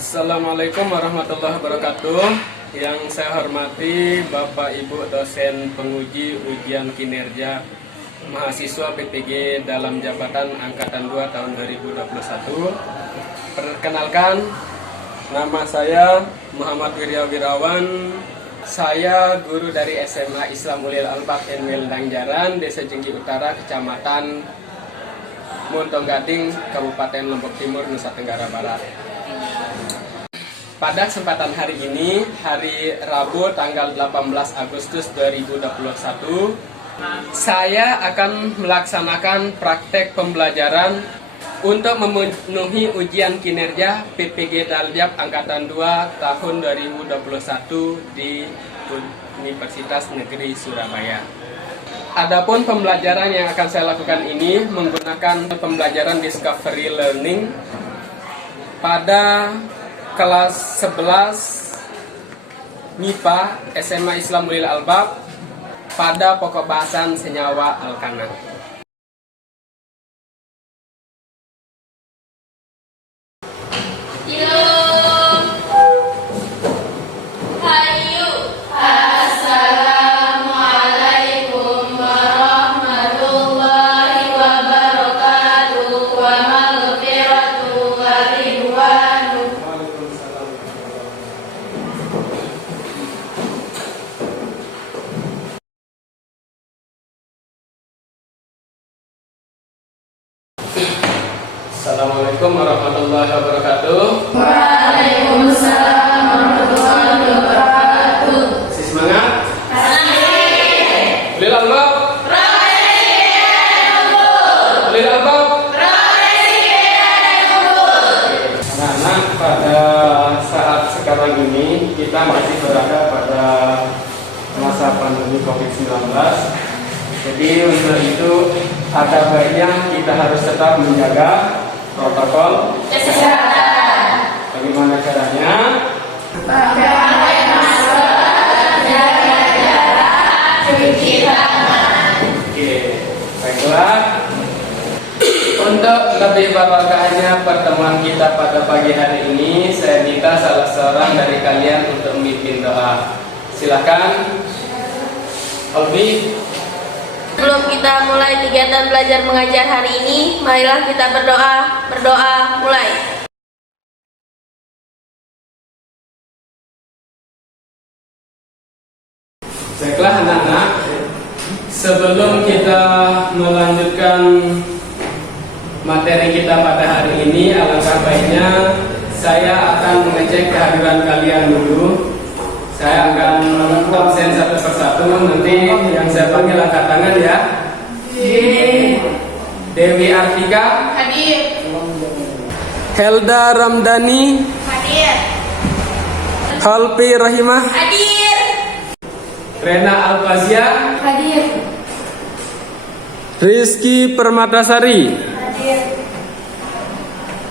Assalamualaikum warahmatullahi wabarakatuh. Yang saya hormati Bapak Ibu dosen penguji ujian kinerja mahasiswa PPG dalam jabatan Angkatan 2 tahun 2021. Perkenalkan, nama saya Muhammad Wirya Wirawan. Saya guru dari SMA Islam Ulil Albab Enwil Dangjaran, Desa Jenggi Utara, Kecamatan Montong Gading, Kabupaten Lombok Timur, Nusa Tenggara Barat. Pada kesempatan hari ini, hari Rabu tanggal 18 Agustus 2021, saya akan melaksanakan praktek pembelajaran untuk memenuhi ujian kinerja PPG Daljab Angkatan 2 tahun 2021 di Universitas Negeri Surabaya. Adapun pembelajaran yang akan saya lakukan ini menggunakan pembelajaran Discovery Learning pada kelas 11 MIPA SMA Islam Ulil Albab pada pokok bahasan senyawa alkana. Assalamualaikum warahmatullahi wabarakatuh. Waalaikumsalam warahmatullahi wabarakatuh. Si semangat. Ulil Albab. Ulil Albab. Anak-anak, pada saat sekarang ini kita masih berada pada masa pandemi COVID-19. Jadi untuk itu ada baiknya kita harus tetap menjaga protokol Kesehatan. Bagaimana caranya? Pakai masker, jaga jarak, cuci tangan. Oke, baiklah. Untuk lebih barokahnya pertemuan kita pada pagi hari ini, saya minta salah seorang dari kalian untuk memimpin doa. Silakan. Albi. Sebelum kita mulai kegiatan belajar mengajar hari ini, marilah kita berdoa. Berdoa, mulai. Baiklah anak-anak, sebelum kita melanjutkan materi kita pada hari ini, alangkah baiknya saya akan mengecek kehadiran kalian dulu. Saya akan absen satu persatu, nanti yang saya panggil angkat tangan ya. Dewi Artika. Hadir. Helda Ramdhani. Hadir. Halpi Rahimah. Hadir. Rena Alfazia. Hadir. Rizky Permatasari. Hadir.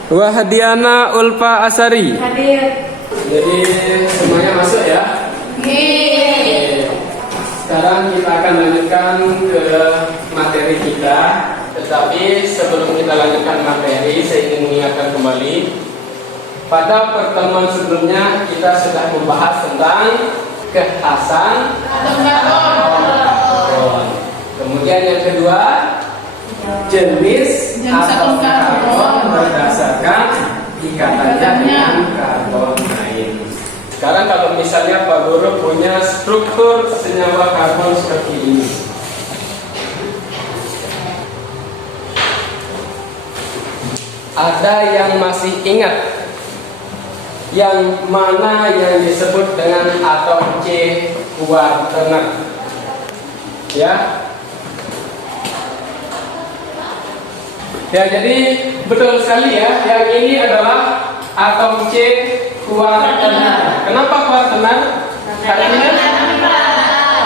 Wahdiana Ulfa Asari. Hadir. Jadi semuanya masuk ya. Sekarang kita akan lanjutkan ke materi kita. Tetapi sebelum kita lanjutkan materi, saya ingin mengingatkan kembali, pada pertemuan sebelumnya kita sudah membahas tentang kekhasan karbon. Kemudian yang kedua, jenis atom karbon berdasarkan ikatannya dengan karbon lain. Sekarang kalau misalnya Pak Guru punya struktur senyawa karbon seperti ini. Ada yang masih ingat yang mana yang disebut dengan atom C kuartener? Ya. Ya, jadi betul sekali ya, yang ini adalah atom C kuartener. Kenapa kuartener? Karena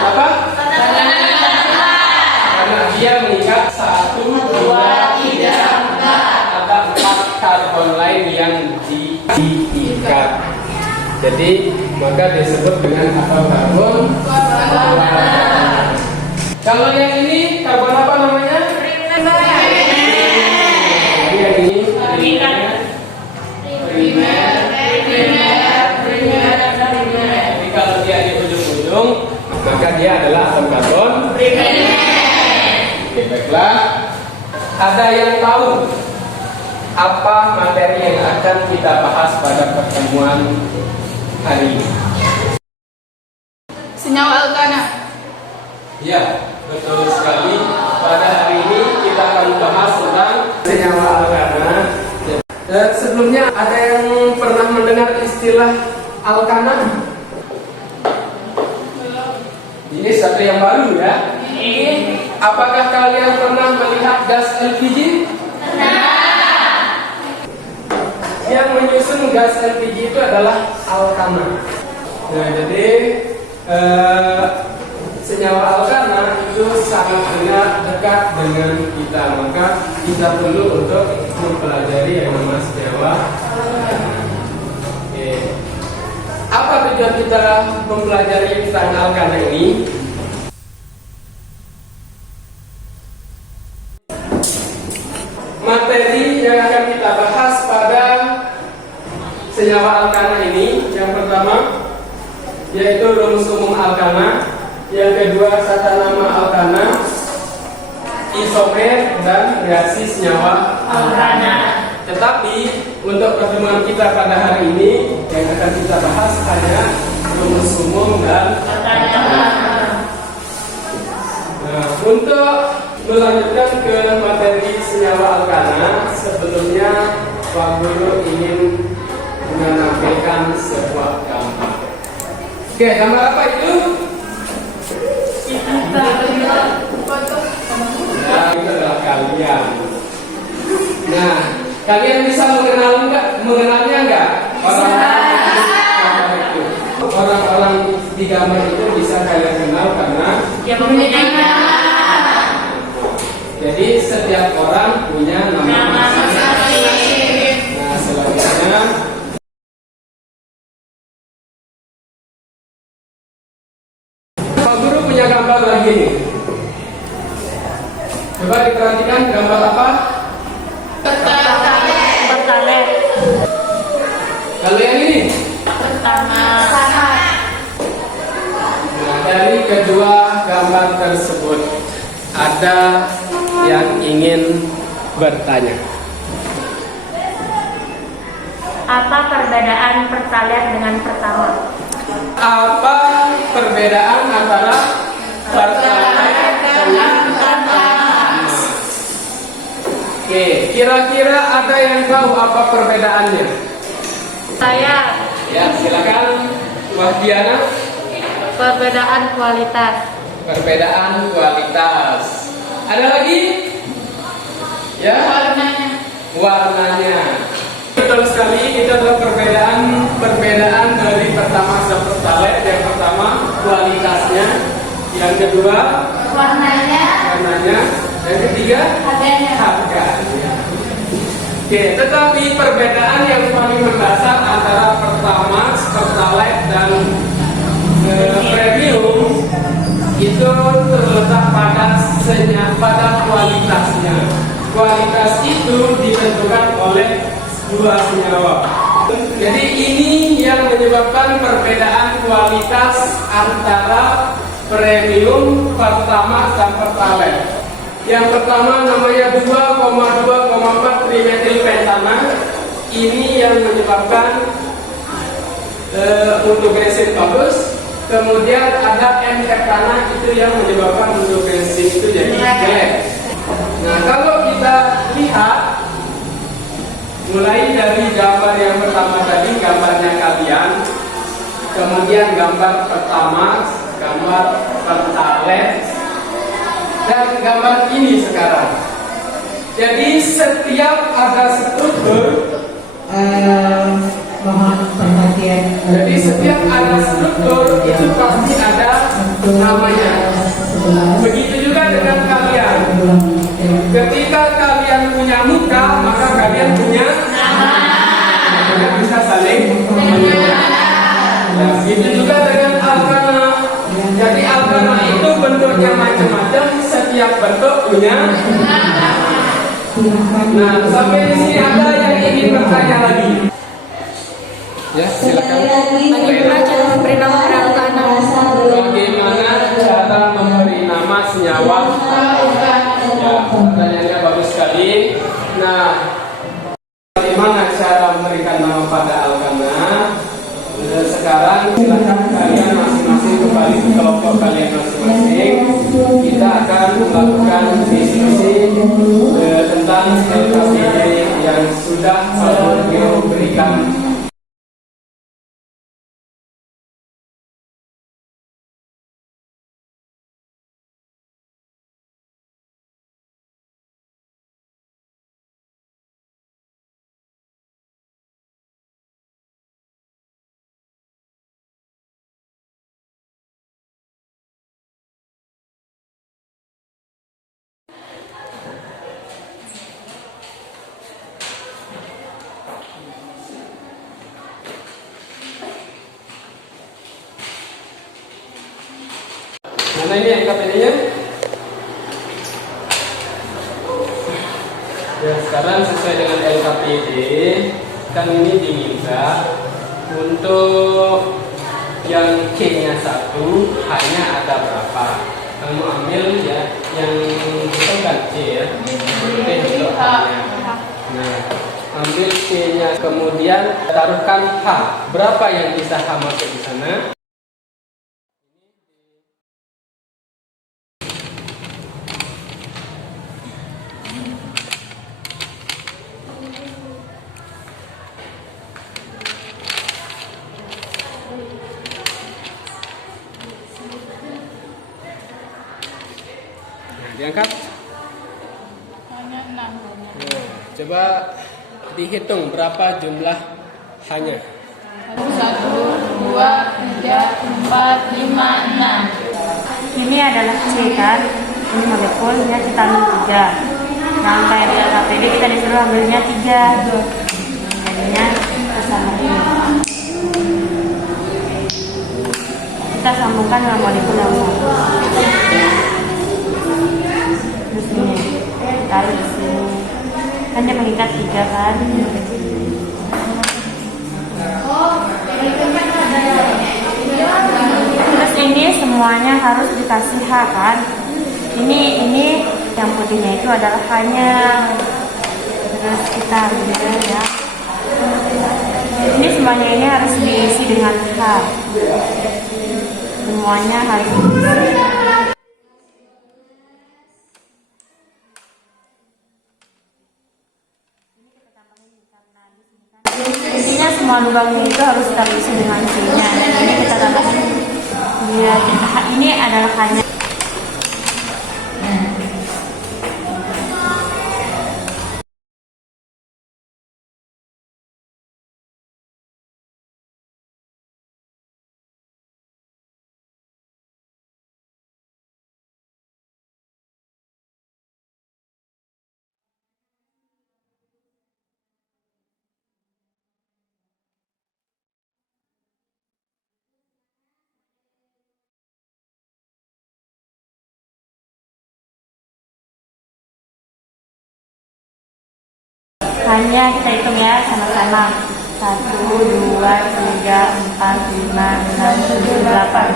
apa? Karena dia mengikat 1, 2, 3, 4. Ada 4 karbon lain yang diikat. Jadi maka disebut dengan atom karbon kuartener. Kalau yang ini karbon apa namanya? Jadi yang ini primer. dia adalah atom karbon primer. Oke, baiklah. Ada yang tahu apa materi yang akan kita bahas pada pertemuan hari ini? Senyawa alkana. Ya, betul sekali. Pada hari ini kita akan bahas tentang senyawa alkana. Sebelumnya ada yang pernah mendengar istilah alkana? Ini satu yang baru ya. Apakah kalian pernah melihat gas LPG? Yang menyusun gas LPG itu adalah alkana. Nah, jadi senyawa alkana itu sangat dekat dengan kita, maka kita perlu untuk mempelajari yang namanya senyawa alkana. Oke. Apa tujuan kita mempelajari tentang alkana ini? Materi yang akan kita bahas pada senyawa alkana ini, yang pertama yaitu rumus umum alkana, yang kedua tata nama alkana, isomer, dan reaksi senyawa alkana. Tetapi untuk pertemuan kita pada hari ini yang akan kita bahas hanya rumus umum dan tata nama. Nah, untuk melanjutkan ke materi senyawa alkana, sebelumnya Pak Guru ingin menampilkan sebuah gambar. Oke, gambar apa itu? Ya, itu adalah kalian. Nah, kalian bisa mengenalnya nggak? Orang-orang di gambar itu bisa kalian kenal karena Yang mempunyai nama. jadi setiap orang punya nama masing-masing. Nah, selanjutnya Pak Guru punya gambar lagi nih. Coba diperhatikan gambar apa? Pertalet. Kalau yang ini. Nah, dari kedua gambar tersebut ada yang ingin bertanya. Apa perbedaan pertalet dengan pertama? Apa perbedaan antara pertalite dengan pertamax? Oke, kira-kira ada yang tahu apa perbedaannya? Saya. Ya, silakan Wahdiana. Perbedaan kualitas. Perbedaan kualitas. Ada lagi? Ya. Warnanya. Betul sekali, itu adalah perbedaan dari pertama dan pertalite. Yang pertama kualitasnya, yang kedua warnanya, yang ketiga harganya. Oke, tetapi perbedaan yang paling mendasar antara pertamax, pertalite dan premium itu terletak pada kualitasnya. Kualitas itu ditentukan oleh dua senyawa. Jadi ini yang menyebabkan perbedaan kualitas antara premium, pertamax dan pertalite. Yang pertama namanya 2,2,4 trimetylpentana. Ini yang menyebabkan untuk bensin bagus. Kemudian ada N-heptana, itu yang menyebabkan untuk bensin itu jadi jelek. Nah, kalau kita lihat mulai dari gambar yang pertama tadi, gambarnya kalian, kemudian gambar pertama, gambar pertalite, dan gambar ini sekarang. Jadi setiap ada struktur, mohon perhatian. jadi setiap ada struktur itu pasti ada namanya. Begitu juga dengan kalian. Ketika kalian punya muka, maka kalian punya nama. Kalian bisa saling mengenal. Nah, begitu juga dengan alkana. Jadi alkana itu bentuknya macam-macam, setiap bentuk punya nama. Nah, sampai di sini ada yang ingin bertanya lagi. Ya, silakan. Bagaimana cara memberi nama alkana? Bagaimana cara senyawa. Ya, pertanyaannya bagus sekali. Nah, bagaimana cara memberikan nama pada alkana? Sekarang silakan kalian masing-masing kembali ke kelompok kalian masing-masing. Kita akan melakukan diskusi tentang LKPD yang sudah Guru berikan. Mana ini LKPD-nya? Ya, sekarang sesuai dengan LKPD, kan ini diminta untuk yang C-nya 1 hanya ada berapa? Kamu ambil ya, yang itu kan C ya, T untuk H-nya. Nah, ambil C-nya kemudian taruhkan H. Berapa yang bisa H masuk di sana? Diangkat. Hanya 6. Coba dihitung berapa jumlah hanya. 1, 2, 3, 4, 5, 6. Ini adalah C kan, ini molekulnya kita ambil 3. Nah, kayak di LKPD kita disuruh ambilnya 3. Jadinya kita sambungkan. Kita sambungkan dengan molekul yang satu. Terus ini, taruh di sini. Kan dia mengikat 3 kan. Terus ini semuanya harus dikasih H kan. Ini yang putihnya itu adalah H-nya. Terus kita ambil ya. Ini semuanya ini harus diisi dengan H. Semuanya harus diisi. Intinya semua lubangnya itu harus terisi dengan C-nya. Ini kita tambahkan. Ya, ini adalah hanya kita hitung ya sama-sama. 1, 2, 3, 4, 5, 6, 7, 8.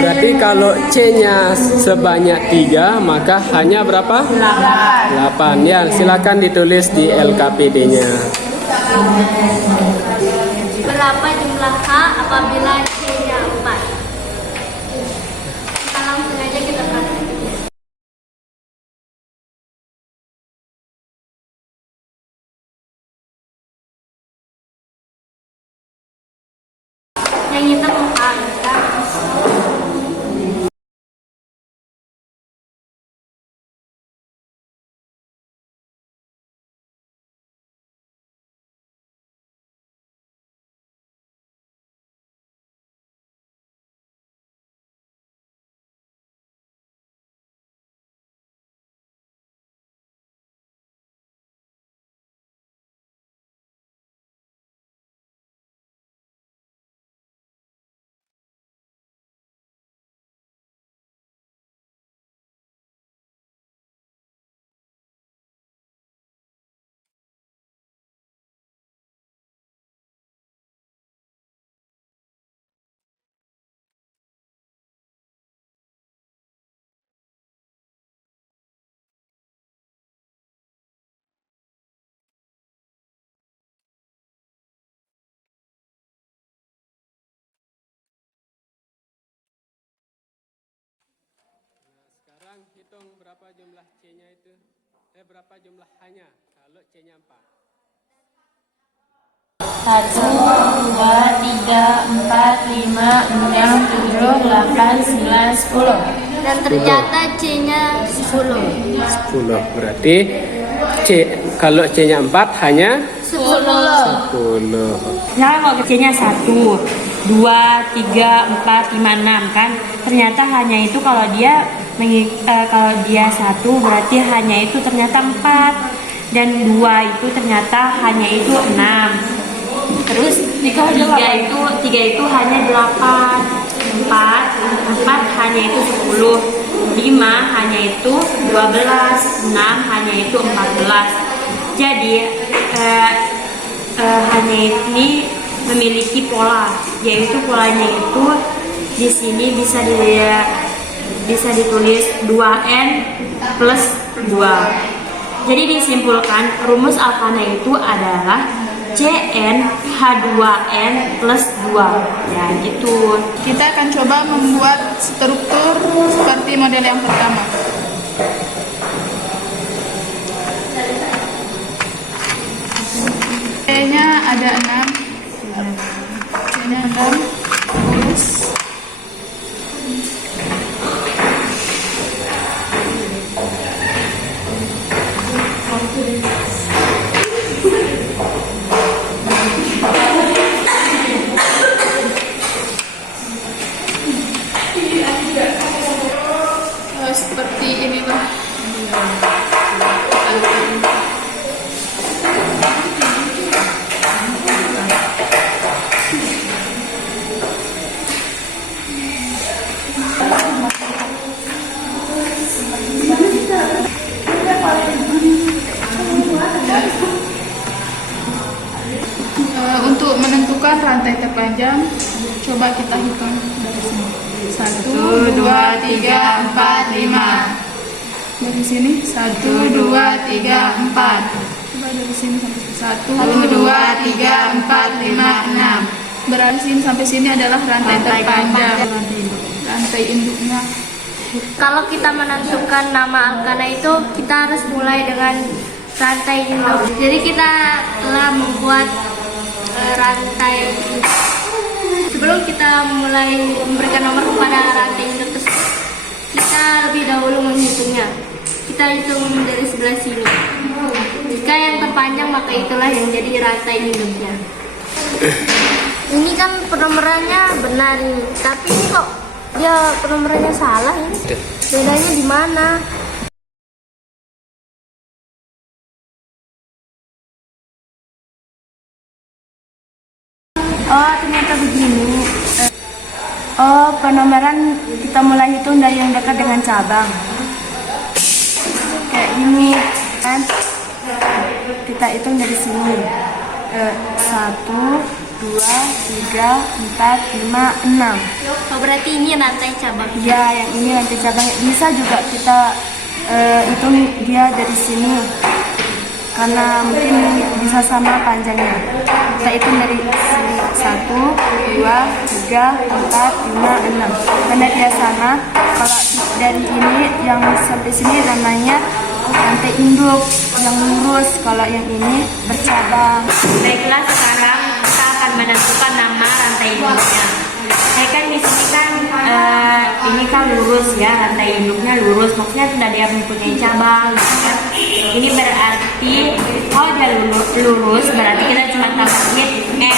Berarti kalau C-nya sebanyak 3, maka hanya berapa? 8. Ya, silakan ditulis di LKPD-nya. Berapa jumlah H apabila C-nya 4? Kita langsung aja kita kasih. Yang kita mengangkat sekarang hitung berapa jumlah C-nya itu. Berapa jumlah H-nya kalau C-nya 4. 1, 2, 3, 4, 5, 6, 7, 8, 9, 10. Dan ternyata C-nya 10. 10. Berarti kalau C-nya 4 hanya 10. 10. Nah, kalau C-nya 1, 2, 3, 4, 5, 6 kan. Ternyata hanya itu kalau dia kalau dia 1 berarti hanya itu ternyata 4 dan 2 itu ternyata hanya itu 6. Terus 3 itu hanya 8, 4 hanya itu 10, 5 hanya itu 12, 6 hanya itu 14. Jadi hanya ini memiliki pola, yaitu polanya itu di sini bisa ditulis 2n plus 2. Jadi disimpulkan rumus alkana itu adalah Cn H2n plus 2. Ya gitu. Kita akan coba membuat struktur seperti model yang pertama. C-nya ada 6. C-nya 6. Terus seperti inilah. Untuk menentukan rantai terpanjang, coba kita hitung dari sini. 1, 2, 3, 4, 5. Dari sini 1, 2, 3, 4. Coba dari sini sampai 1, 2, 3, 4, 5, 6. Berarti sini sampai sini adalah rantai terpanjang. Rantai induknya. Kalau kita menentukan nama alkana itu, kita harus mulai dengan rantai induk. Jadi kita telah membuat rantai. Sebelum kita mulai memberikan nomor kepada rantai induk tersebut, kita lebih dahulu menghitungnya. Kita hitung dari sebelah sini. Jika yang terpanjang maka itulah yang jadi rantai induknya. Ini kan penomorannya benar ini, tapi ini kok dia penomorannya salah ini. Bedanya di mana? Oh, ternyata begini. Oh, penomoran kita mulai hitung dari yang dekat dengan cabang. Kayak gini kan. Kita hitung dari sini. 1, 2, 3, 4, 5, 6. Oh, berarti ini rantai cabang. Ya, yang ini rantai cabang. Bisa juga kita hitung dia dari sini. Karena mungkin bisa sama panjangnya. Kita hitung dari sini 1, 2, 3, 4, 5, 6. Karena dia sama. Kalau dari ini yang sampai sini namanya rantai induk yang lurus. Kalau yang ini bercabang. Baiklah, sekarang kita akan menentukan nama rantai induknya. Saya kan di sini kan ini kan lurus ya, rantai induknya lurus, maksudnya tidak dia mempunyai cabang gitu kan. Ini berarti kalau dia lurus berarti kita cuma tambahin n.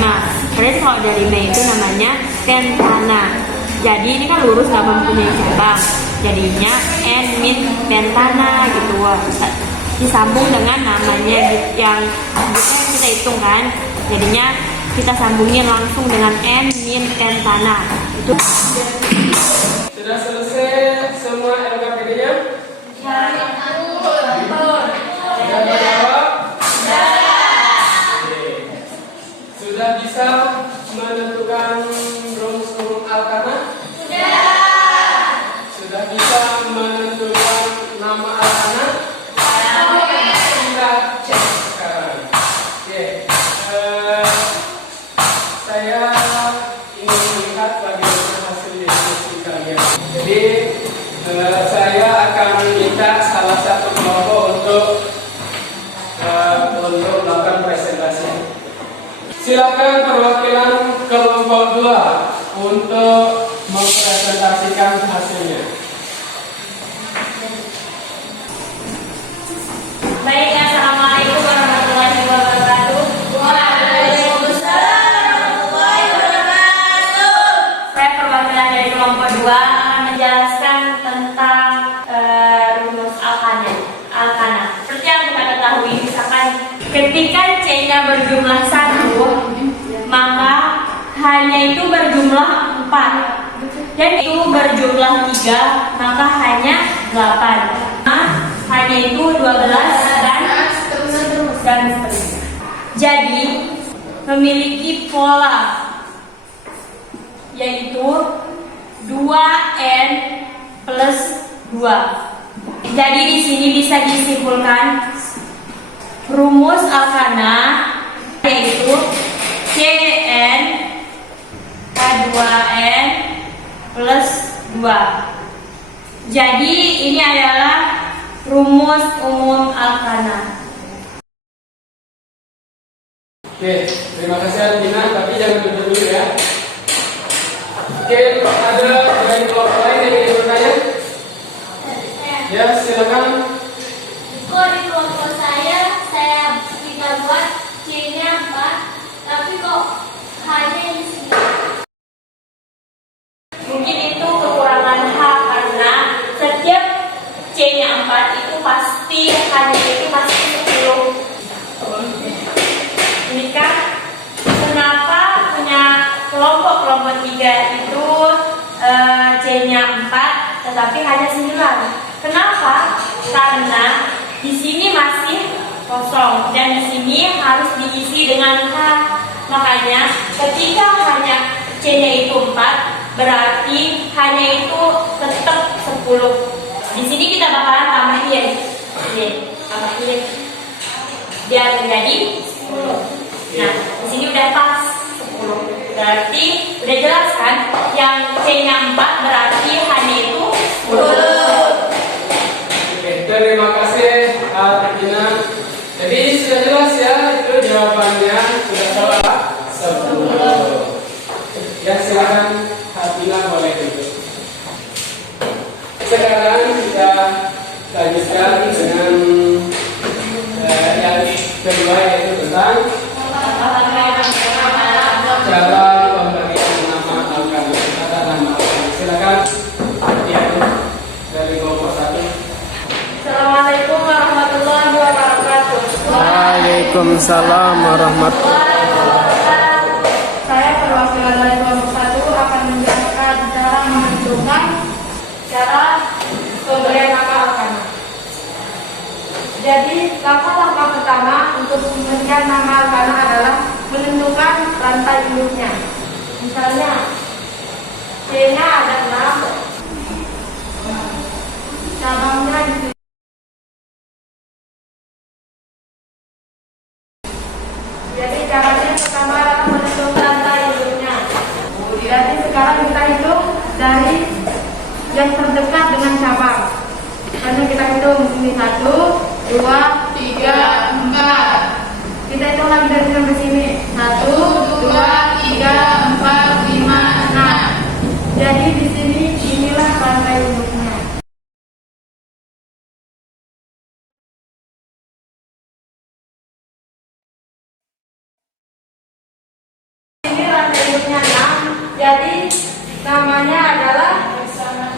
Nah, berarti kalau dari n itu namanya pentana. Jadi ini kan lurus nggak mempunyai cabang, jadinya n-min pentana gitu. Disambung dengan namanya yang kita hitung kan, jadinya kita sambungin langsung dengan n-min pentana. Itu Sudah selesai semua LKPD-nya? Sudah dijawab? Oke. Sudah bisa menentukan rumus alkana? Sudah bisa menentukan nama alkana? Kita cek sekarang. Oke. Saya ingin melihat bagaimana hasil diskusi kalian. Jadi Silakan perwakilan kelompok 2 untuk mempresentasikan hasilnya. Baik, assalamualaikum warahmatullahi wabarakatuh. Waalaikumsalam warahmatullahi wabarakatuh. Saya perwakilan dari kelompok 2 akan menjelaskan tentang rumus alkana. Seperti yang kita ketahui, misalkan ketika C-nya berjumlah 1, maka H-nya itu berjumlah 4, dan itu berjumlah 3, maka hanya 8. Hanya itu 12 dan seterusnya. Jadi memiliki pola, yaitu 2n plus 2. Jadi di sini bisa disimpulkan rumus alkana yaitu Cn K2n plus 2. Jadi ini adalah rumus umum alkana. Oke, terima kasih Alvina, tapi jangan duduk dulu ya. Oke, ada dari kelompok lain yang ingin bertanya? Ya, silakan. Kok di kelompok saya kita buat C-nya 4, tapi kok hanya di sini? Mungkin itu kekurangan H karena setiap C-nya 4 itu pasti hanya itu pasti 10. Ini kan kenapa punya kelompok 3 itu C-nya 4 tetapi hanya 9. Kenapa? Karena di sini masih kosong dan di sini harus diisi dengan H. Makanya ketika hanya C-nya itu 4, berarti hanya itu tetap 10. Di sini kita bakalan tambahin, tambahin biar menjadi 10. Nah, di sini udah pas 10. Berarti udah jelas kan? Yang C-nya 4 berarti hanya itu 10. Oke, terima kasih Alvina. Jadi sudah jelas ya, itu jawabannya sudah salah 10. Ya, silakan Alvina boleh duduk. Sekarang kita lanjutkan dengan yang kedua, yaitu tentang cara pemberian nama alkana. Silakan dari kelompok 1. Assalamualaikum warahmatullahi wabarakatuh. Waalaikumsalam warahmatullahi wabarakatuh. Saya perwakilan dari kelompok 1 akan menjelaskan cara menentukan cara pemberian nama alkana. Jadi langkah-langkah pertama untuk memberikan nama alkana adalah menentukan rantai induknya. Misalnya C-nya ada 6, cabangnya di sini. Jadi caranya pertama adalah menentukan rantai induknya. Jadi sekarang kita hitung dari yang terdekat dengan cabang. Lalu kita hitung ini 1, 2, 3, 4. Kita hitung lagi dari sampai sini 1, 2, 3, 4, 5, 6. Jadi di sini inilah rantai induknya. Ini rantai induknya 6. Jadi namanya adalah heksaena.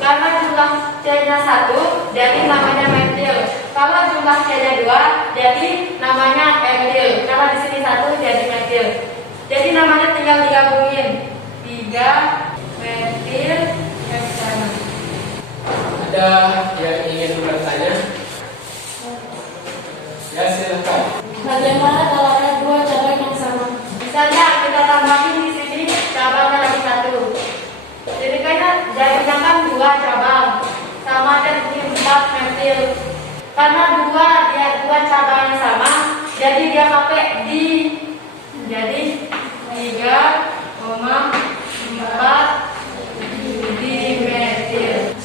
Karena jumlah C-nya 1, jadi namanya metil. Kalau jumlah C-nya 2, jadi namanya etil. Karena di sini 1 jadi metil. Jadi namanya tinggal digabungin. 3 metil heksaena. Ada yang ingin bertanya? Ya, silakan. Bagaimana kalau ada 2 cabang yang sama? Misalnya kita tambahin di sini cabangnya lagi 1. Jadi jadinya kan 2 cabang. Sama aja di sini 4 metil. Karena 2 cabang yang sama, jadi dia pakai di. Jadi 3,4 dimetil.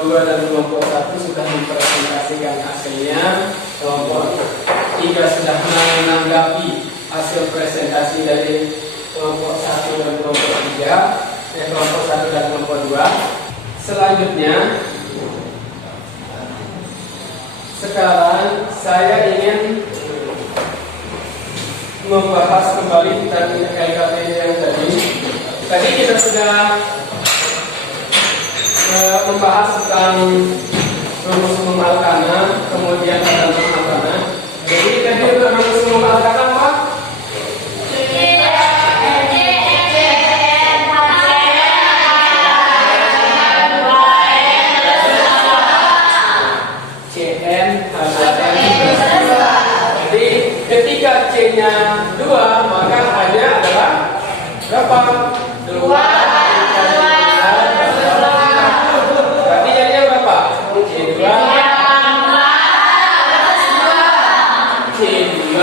kelompok 2 dan kelompok 1 sudah mempresentasikan hasilnya. Kelompok 3 sudah menanggapi hasil presentasi dari kelompok 1 dan kelompok 3, kelompok 1 dan kelompok 2. Selanjutnya, sekarang saya ingin membahas kembali tentang LKPD yang tadi. Tadi kita sudah membahas tentang rumus umum alkana, kemudian tentang alkana. Jadi tadi untuk rumus umum alkana apa? Jadi ketika C-nya 2, maka hanya adalah berapa? 2. Berarti jadinya berapa? C2 C2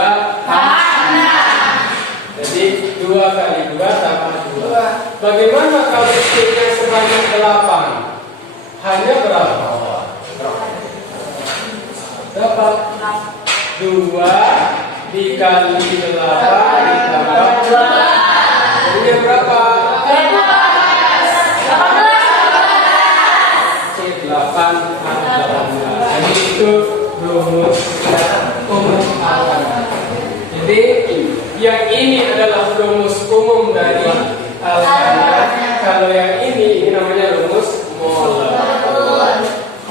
Jadi 2 kali 2 tambah 2. Bagaimana kalau C-nya sebanyak 8? Hanya berapa? Dapat 2 dikali 8 ditambah 2. Jadinya berapa? C8 Jadi itu rumus umum alkana. Jadi yang ini adalah rumus umum dari alkana. Kalau yang ini namanya rumus molekul.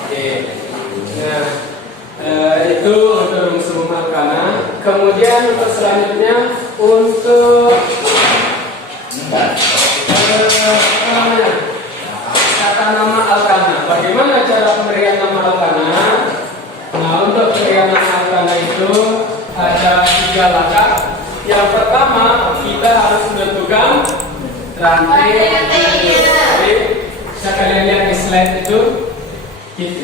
Oke. Nah, itu untuk rumus umum alkana. Kemudian untuk selanjutnya untuk kata nama alkana. Bagaimana cara pemberian nama alkana? Nah, untuk pemberian nama alkana itu ada 3 langkah. Yang pertama, kita harus menentukan rantai. Bisa kalian lihat di slide itu.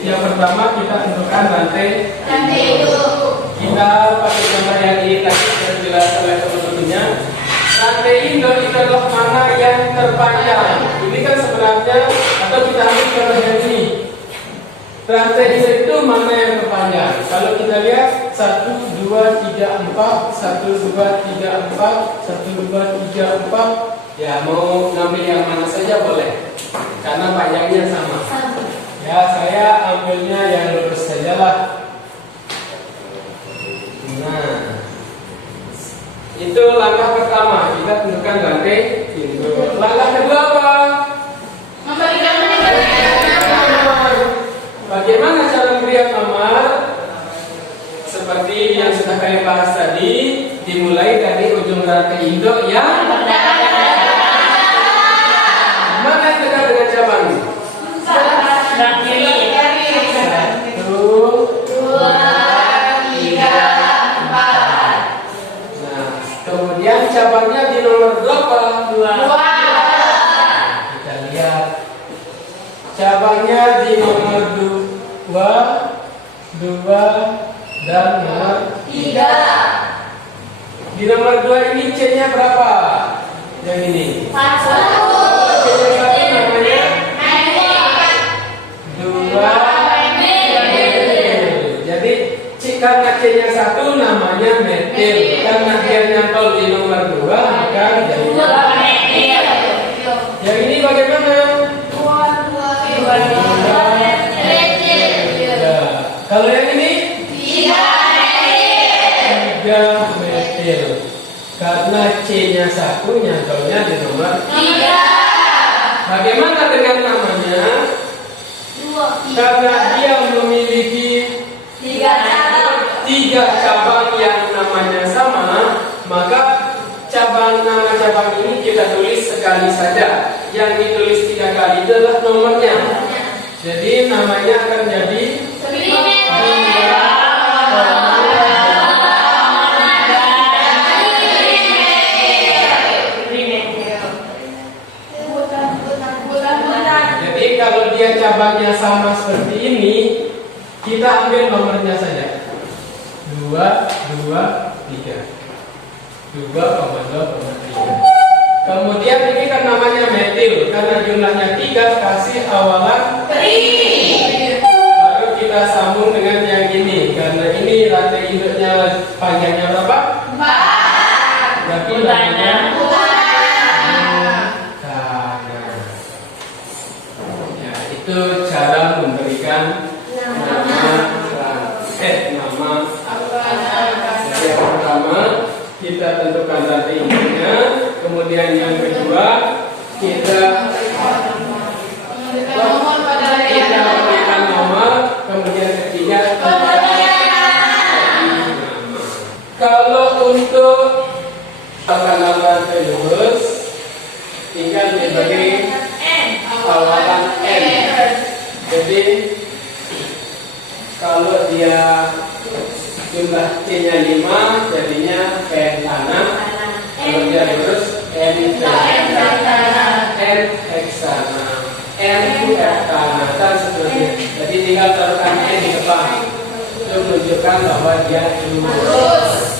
Yang pertama kita tentukan rantai induk. Kita pakai gambar yang ini tadi sudah dijelaskan oleh teman-temannya. Rantai induk itu adalah mana yang terpanjang. Ini kan sebenarnya, atau kita ambil contoh yang ini. Rantai induk itu mana yang terpanjang? Kalau kita lihat 1, 2, 3, 4, 1, 2, 3, 4, 1, 2, 3, 4. Ya, mau ngambil yang mana saja boleh, karena panjangnya sama. Ya, saya ambilnya yang lurus saja lah. Nah, itu langkah pertama, kita tentukan rantai induk. Langkah kedua apa? Memberikan nomor. Bagaimana cara memberi nomor? Seperti yang sudah kalian bahas tadi, dimulai dari ujung rantai induk yang mana yang dekat dengan cabang? 1, 2, 3, 4. Nah, kemudian cabangnya di nomor berapa? 2. Kita lihat cabangnya di nomor 2 dan nomor 3. Di nomor 2 ini C-nya berapa? Yang ini. 1. C-nya 1 namanya 2 Jadi karena C-nya 1 namanya metil. Karena dia nyantol di nomor 2, maka jadinya metil. Yang ini bagaimana? 2 Kalau yang ini 3 metil. Karena C-nya 1 nyantolnya di nomor 3. Bagaimana dengan namanya? Karena dia memiliki 3 cabang yang namanya sama, maka nama cabang ini kita tulis sekali saja. Yang ditulis 3 kali itu adalah nomornya. Jadi namanya akan jadi Jadi kalau dia cabangnya sama seperti ini, kita ambil nomornya saja. 2, 2, 3. 2,2,3. Kemudian ini kan namanya metil, karena jumlahnya 3, kasih awalan tri. kita sambung dengan yang ini, karena ini rantai induknya panjangnya berapa? 4. Berarti namanya ya, itu cara memberikan nama yang pertama kita tentukan rantai induknya, kemudian yang kedua kita berikan nomor, kemudian ketiga kalau untuk tekanan rantai lurus tinggal diberi awalan N. Jadi kalau dia jumlah C-nya 5 jadinya N kanan, kalau dia lurus N heksana, N kanan dan seterusnya. Jadi tinggal taruhkan N di depan untuk menunjukkan bahwa dia lurus.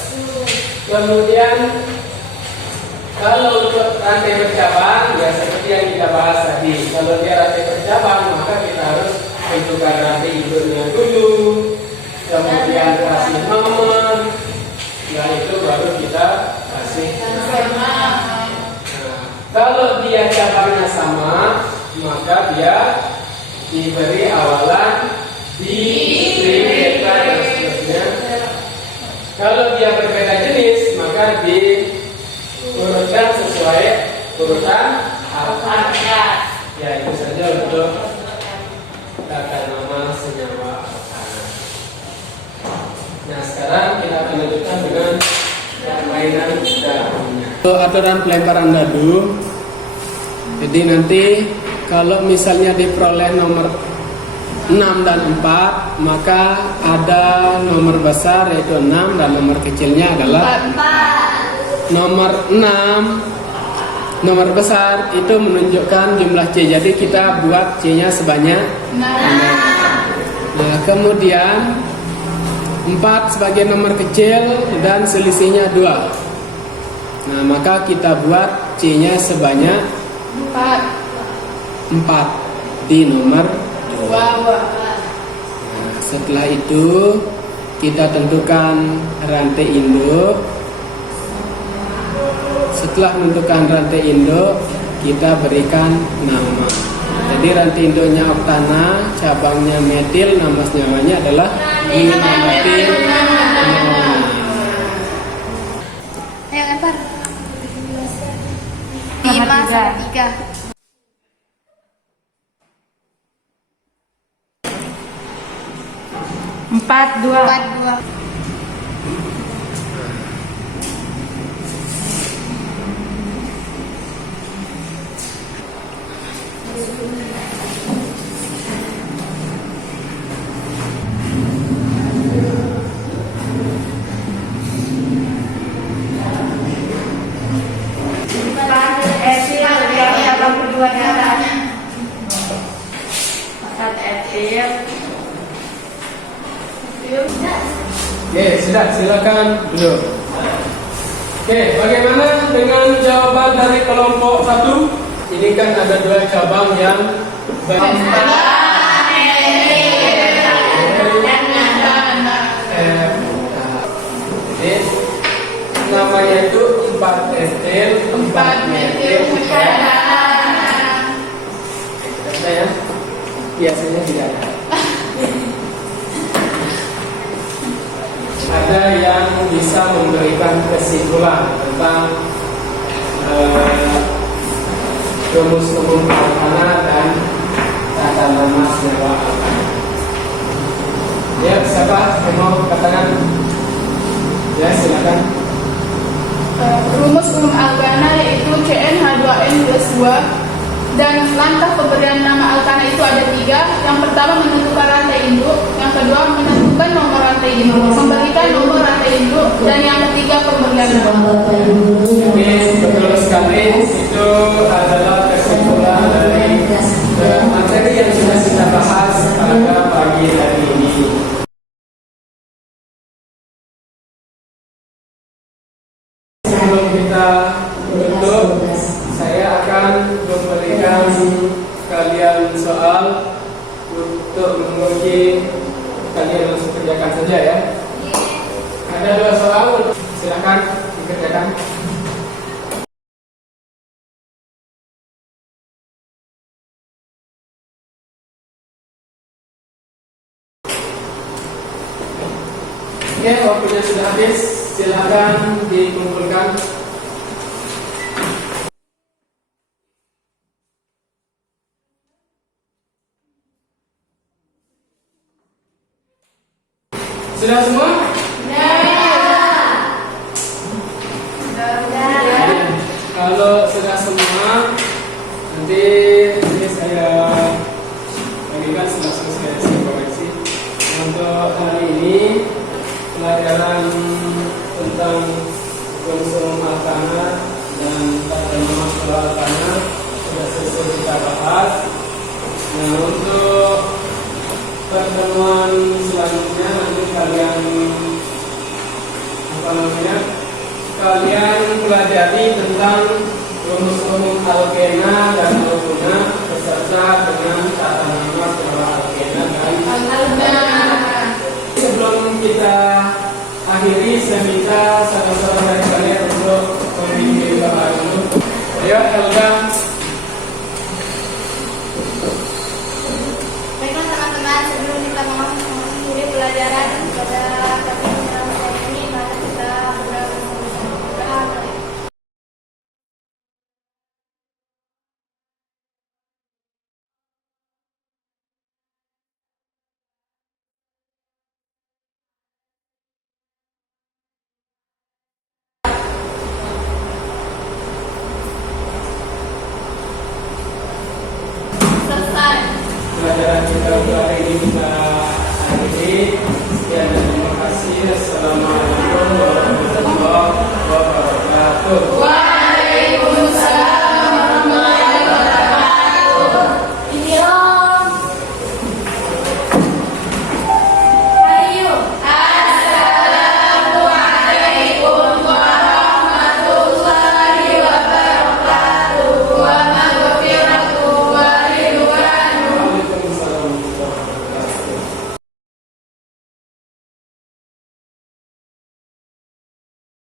Kemudian kalau untuk rantai bercabang ya seperti yang kita bahas tadi, kalau dia rantai bercabang maka kita harus tentukan rantai induknya dulu, kemudian kasih nomor, setelah itu baru kita kasih nama. Kalau dia cabangnya sama maka dia diberi awalan di, beta dan seterusnya. Kalau dia berbeda jenis maka diurutkan sesuai urutan alfabet. Ya itu saja untuk tata nama senyawa alkana. Nah sekarang kita akan lanjutkan dengan permainan dadunya. Untuk aturan pelemparan dadu, jadi nanti kalau misalnya diperoleh nomor 6 dan 4, maka ada nomor besar yaitu 6 dan nomor kecilnya adalah 4. Nomor 6, nomor besar itu menunjukkan jumlah C. Jadi kita buat C-nya sebanyak 6. Nah, kemudian 4 sebagai nomor kecil dan selisihnya 2. Nah, maka kita buat C-nya sebanyak 4 di nomor 2. Nah, setelah itu kita tentukan rantai induk. Setelah menentukan rantai induk, kita berikan nama. Jadi rantai induknya oktana, cabangnya metil, nama senyawanya adalah dimetil. Ayo lempar. 5/3. 4/2. Oke, sudah silakan duduk. Oke, bagaimana dengan jawaban dari kelompok 1? Ini kan ada 2 cabang yang namanya itu 4 etil, 4 metil, ya. Biasanya tidak ada. Ada yang bisa memberikan kesimpulan tentang rumus umum alkana dan tata nama senyawa alkana. Ya, siapa yang mau katakan? Ya, silakan. Rumus umum alkana yaitu CnH2n+2 dan langkah pemberian nama alkana itu ada 3. Yang pertama menentukan rantai induk, yang kedua menentukan nomor rantai induk, memberikan nomor rantai induk, dan yang ketiga pemberian nama. Oke, betul sekali. Itu adalah kesimpulan dari materi yang sudah kita bahas pada pagi hari ini. Sebelum kita tutup, saya akan memberikan kalian soal untuk menguji Kalian langsung kerjakan saja ya. Ada 2 soal, silakan dikerjakan. Oke, waktunya sudah habis. Silakan dikumpulkan. Sudah semua? Kalau sudah semua, nanti ini saya bagikan langsung saya koreksi. Untuk hari ini pelajaran tentang konsum alkana dan tata nama alkana sudah selesai kita bahas. Nah, untuk pertemuan selanjutnya nanti kalian pelajari tentang rumus umum alkena dan alkena beserta